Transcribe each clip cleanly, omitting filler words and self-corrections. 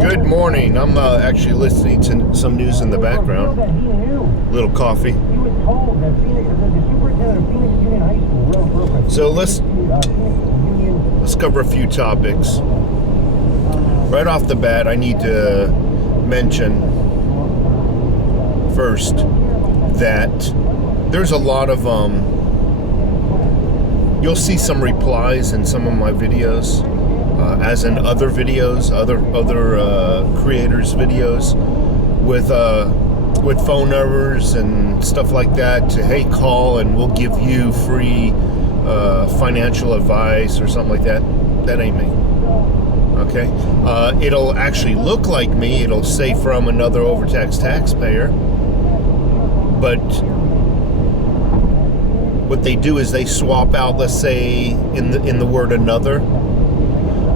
Good morning. I'm actually listening to some news in the background. Little coffee. So let's cover a few topics. Right off the bat, I need to mention first that there's a lot of you'll see some replies in some of my videos, as in other videos, other creators' videos, with phone numbers and stuff like that. To hey, call and we'll give you free financial advice or something like that. That ain't me. Okay, it'll actually look like me. It'll say from another overtaxed taxpayer, but what they do is they swap out, let's say in the word another,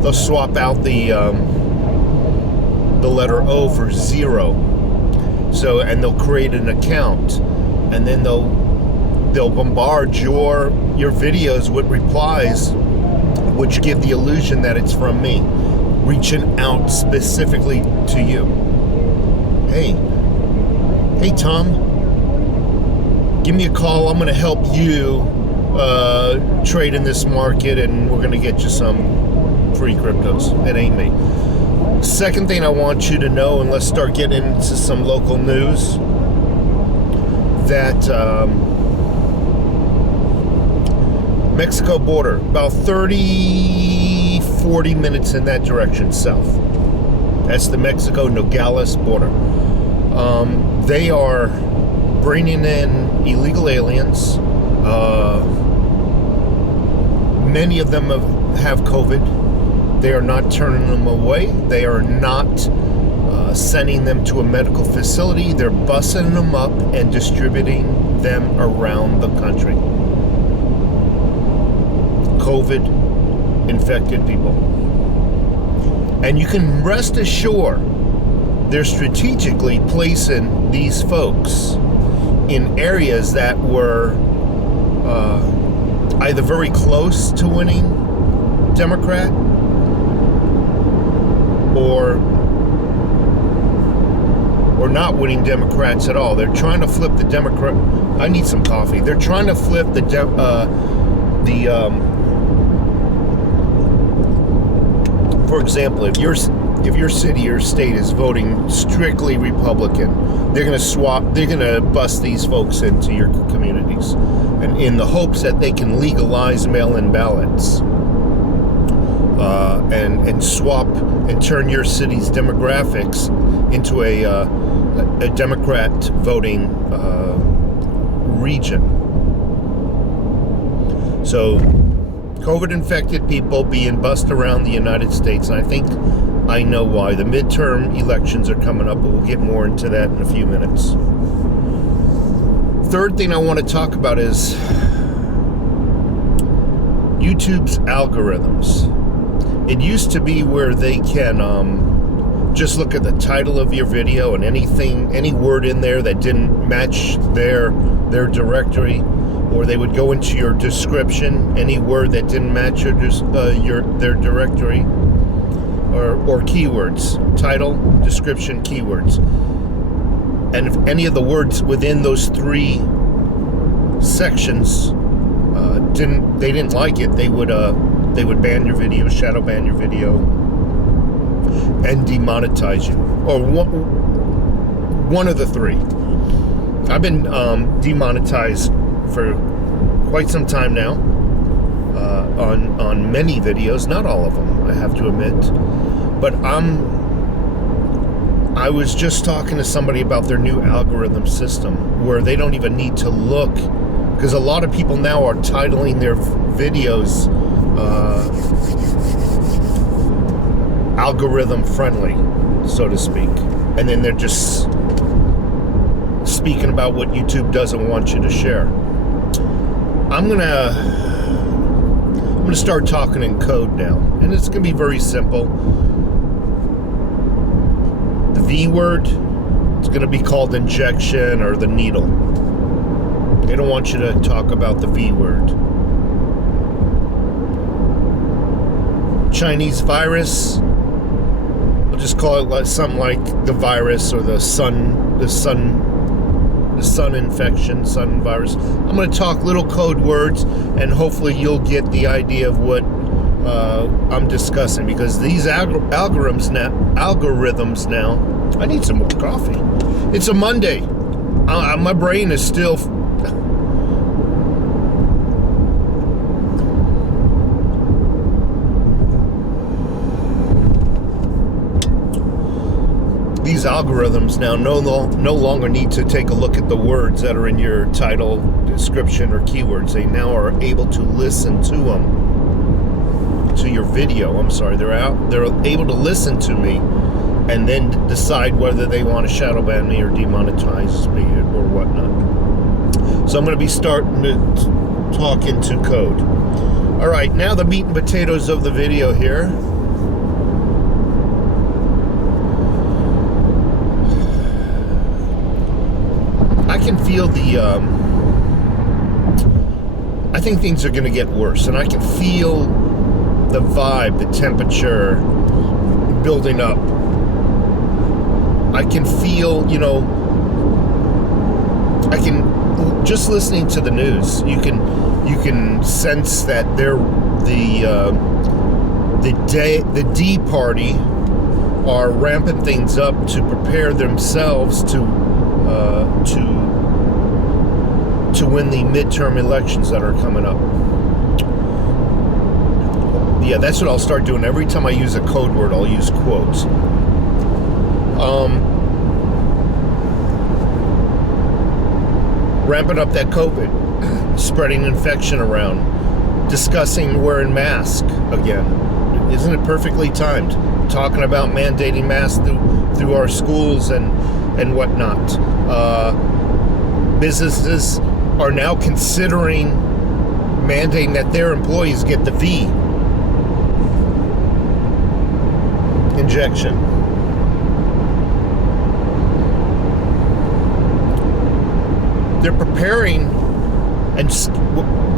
they'll swap out the letter O for zero. So, and they'll create an account, and then they'll bombard your videos with replies, which give the illusion that it's from me, reaching out specifically to you. Hey Tom, give me a call. I'm going to help you trade in this market, and we're going to get you some free cryptos. It ain't me. Second thing I want you to know, and let's start getting into some local news, that Mexico border, about 40 minutes in that direction south. That's the Mexico-Nogales border. They are bringing in illegal aliens. Many of them have COVID. They are not turning them away. They are not sending them to a medical facility. They're busing them up and distributing them around the country. COVID-infected people. And you can rest assured they're strategically placing these folks in areas that were either very close to winning Democrat or not winning Democrats at all. They're trying to flip the Democrat. I need some coffee. They're trying to flip for example, if your city or state is voting strictly Republican, they're going to bust these folks into your communities, and in the hopes that they can legalize mail-in ballots, and swap and turn your city's demographics into a Democrat voting region. So, COVID-infected people being bussed around the United States, and I think I know why. The midterm elections are coming up, but we'll get more into that in a few minutes. Third thing I want to talk about is YouTube's algorithms. It used to be where they can just look at the title of your video, and any word in there that didn't match their directory, or they would go into your description, any word that didn't match their directory, or keywords, title, description, keywords. And if any of the words within those three sections they didn't like it, they would ban your video, shadow ban your video, and demonetize you, or one of the three. I've been demonetized for quite some time now, on many videos, not all of them, I have to admit. But I was just talking to somebody about their new algorithm system, where they don't even need to look, because a lot of people now are titling their videos algorithm friendly, so to speak, and then they're just speaking about what YouTube doesn't want you to share. I'm gonna start talking in code now, and it's gonna be very simple. The V word, it's gonna be called injection or the needle. They don't want you to talk about the V word. Chinese virus, We'll just call it like something like the virus or the sun infection, sun virus. I'm going to talk little code words, and hopefully you'll get the idea of what I'm discussing, because these algorithms now. I need some more coffee. It's a Monday. My brain is still. These algorithms now no longer need to take a look at the words that are in your title, description, or keywords. They now are able to listen to them, to your video. I'm sorry, they're able to listen to me, and then decide whether they want to shadow ban me or demonetize me or whatnot. So I'm going to be starting to talk into code. All right, now the meat and potatoes of the video here. I can feel I think things are going to get worse, and I can feel the vibe, the temperature building up. I can feel, just listening to the news, you can sense that the D party are ramping things up to prepare themselves to win the midterm elections that are coming up. Yeah, that's what I'll start doing. Every time I use a code word, I'll use quotes. Ramping up that COVID, spreading infection around, discussing wearing masks again. Isn't it perfectly timed? Talking about mandating masks through our schools and whatnot. Businesses are now considering mandating that their employees get the V injection. They're preparing,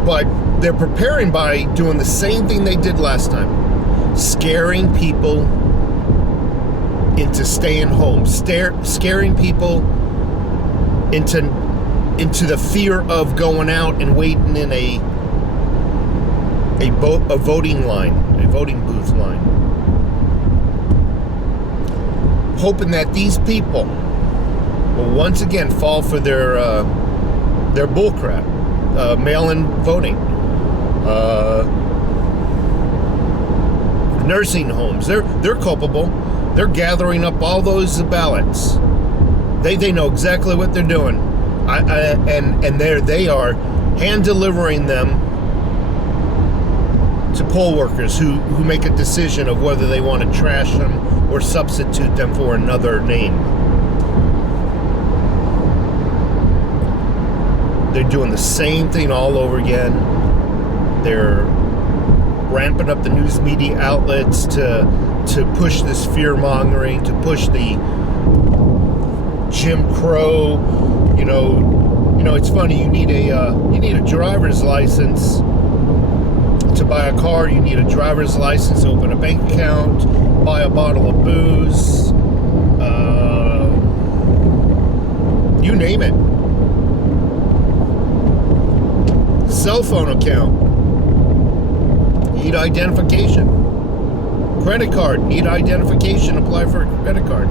but they're preparing by doing the same thing they did last time, scaring people into staying home, scaring people into the fear of going out and waiting in a voting line, a voting booth line, hoping that these people will once again fall for their bullcrap, mail-in voting, nursing homes. They're culpable. They're gathering up all those ballots. They know exactly what they're doing, and they are hand delivering them to poll workers who make a decision of whether they want to trash them or substitute them for another name. They're doing the same thing all over again. They're ramping up the news media outlets to push this fear-mongering, to push the Jim Crow. You know, it's funny. You need a driver's license to buy a car. You need a driver's license to open a bank account, buy a bottle of booze. You name it. Cell phone account, need identification. Credit card, need identification, apply for a credit card.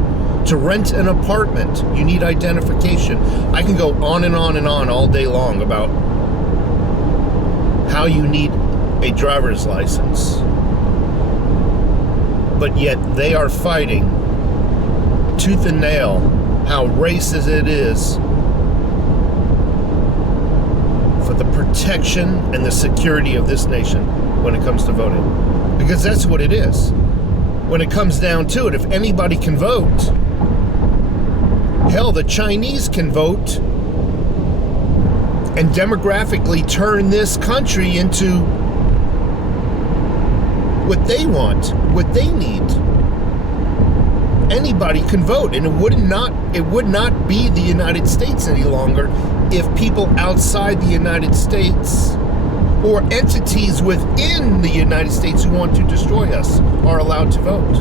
To rent an apartment, you need identification. I can go on and on and on all day long about how you need a driver's license. But yet they are fighting tooth and nail how racist it is for the protection and the security of this nation when it comes to voting. Because that's what it is. When it comes down to it, if anybody can vote, hell, the Chinese can vote and demographically turn this country into what they want, what they need. Anybody can vote, and it would not be the United States any longer if people outside the United States or entities within the United States who want to destroy us are allowed to vote.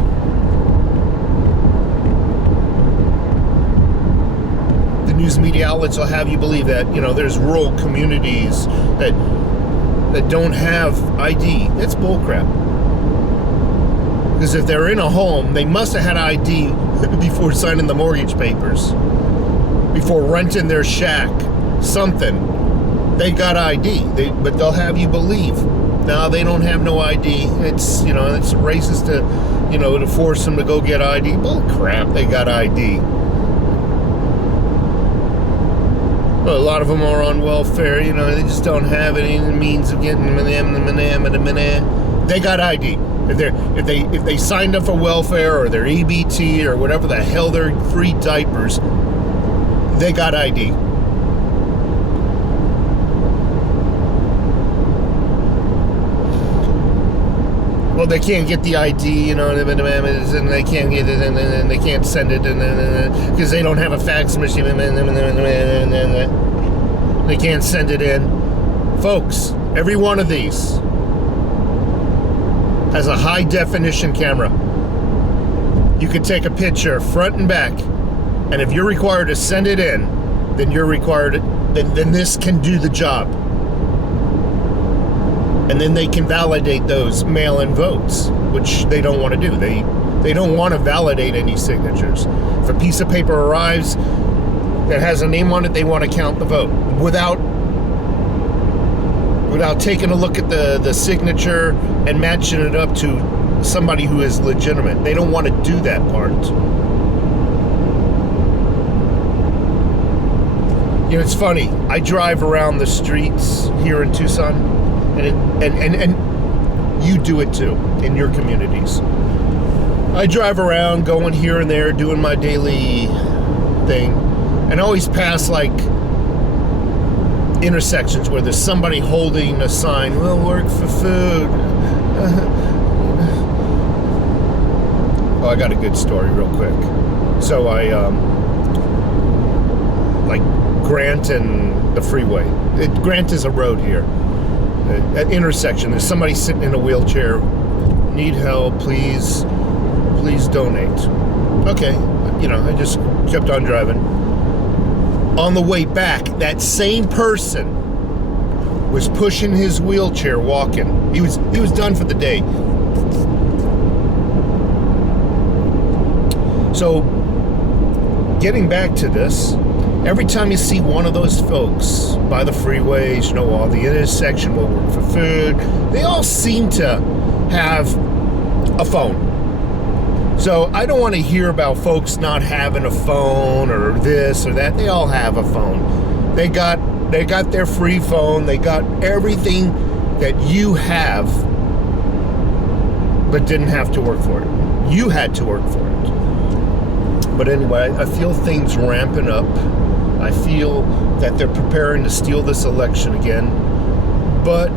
news media outlets will have you believe that, there's rural communities that don't have ID. That's bullcrap. Because if they're in a home, they must have had ID before signing the mortgage papers, before renting their shack, something. They got ID, but they'll have you believe. No, they don't have no ID. It's, it's racist to, to force them to go get ID. Bull crap, they got ID. But a lot of them are on welfare, they just don't have any means of getting them. They got ID. If they signed up for welfare or their EBT or whatever the hell, they're free diapers, they got ID. Well, they can't get the ID, and they can't get it, and they can't send it, because they don't have a fax machine, they can't send it in. Folks, every one of these has a high definition camera. You can take a picture front and back, and if you're required to send it in, then you're required, then this can do the job. And then they can validate those mail-in votes, which they don't want to do. They don't want to validate any signatures. If a piece of paper arrives that has a name on it, they want to count the vote without taking a look at the signature and matching it up to somebody who is legitimate. They don't want to do that part. It's funny. I drive around the streets here in Tucson. And you do it too in your communities. I drive around, going here and there, doing my daily thing, and always pass like intersections where there's somebody holding a sign, "We'll work for food." Oh, I got a good story real quick. So I like Grant and the freeway. Grant is a road here. At intersection, there's somebody sitting in a wheelchair. Need help, please donate. Okay, I just kept on driving. On the way back, that same person was pushing his wheelchair, walking. He was done for the day. So, getting back to this, every time you see one of those folks by the freeways, or the intersection, will work for food, they all seem to have a phone. So I don't want to hear about folks not having a phone or this or that. They all have a phone. They got their free phone. They got everything that you have, but didn't have to work for it. You had to work for it. But anyway, I feel things ramping up. I feel that they're preparing to steal this election again. But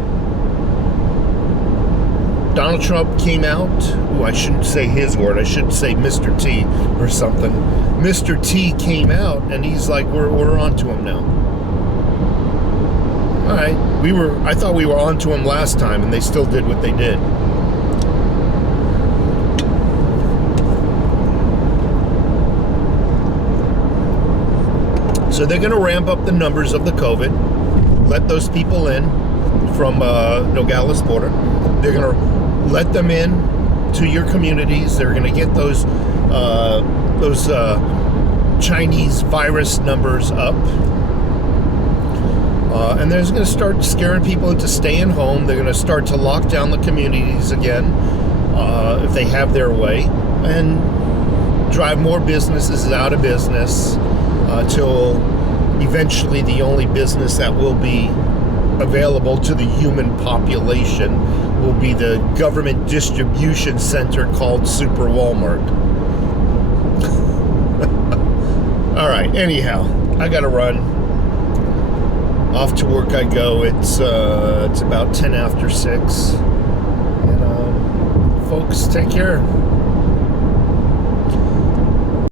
Donald Trump came out. Ooh, I shouldn't say his word. I should say Mr. T or something. Mr. T came out, and he's like, we're on to him now. All right. I thought we were on to him last time, and they still did what they did. So they're going to ramp up the numbers of the COVID, let those people in from Nogales border. They're going to let them in to your communities. They're going to get those Chinese virus numbers up. And they're going to start scaring people into staying home. They're going to start to lock down the communities again if they have their way, and drive more businesses out of business. Till eventually the only business that will be available to the human population will be the government distribution center called Super Walmart. All right, anyhow, I gotta run. Off to work I go. It's about 10 after 6. And folks, take care.